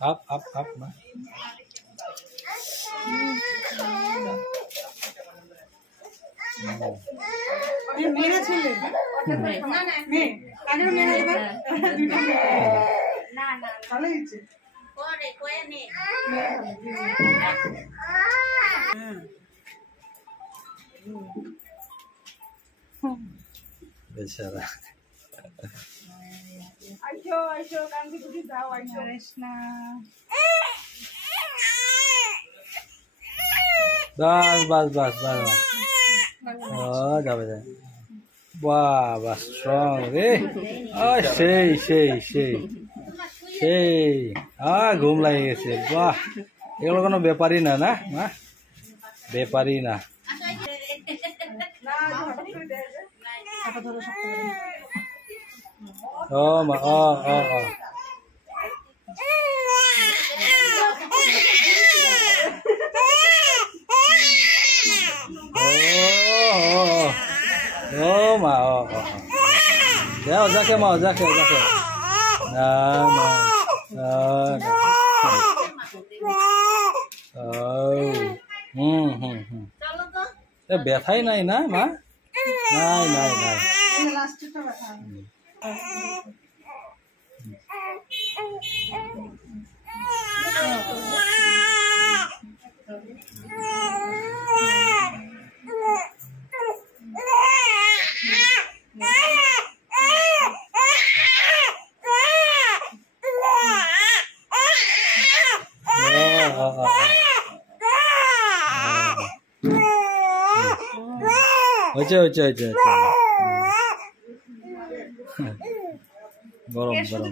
up না মেয়েরা ছেলে না না মেয়ে কানের মেয়ে দুইটা না না ভালো হচ্ছে কোরে কোয়ে নে বেচারা আইসো আইসো কান্দি বুঝি যাও আইসো কৃষ্ণা বাস বাস বাস বাস ও যাবে যাবে বাহ বাহ স্ট্রং রে সেই সেই সেই সেই ঘুম লাগে গেছে বাহ এগুলো কোনো ব্যাপারই না না মা ব্যাপারই না ও মা ও ও ও ও মা ও যাও যাকে মা যাকে যাকে না না ব্যথাই নাই না মা নাই নাই নাই হচ্ছে হচ্ছে হচ্ছে গরম গরম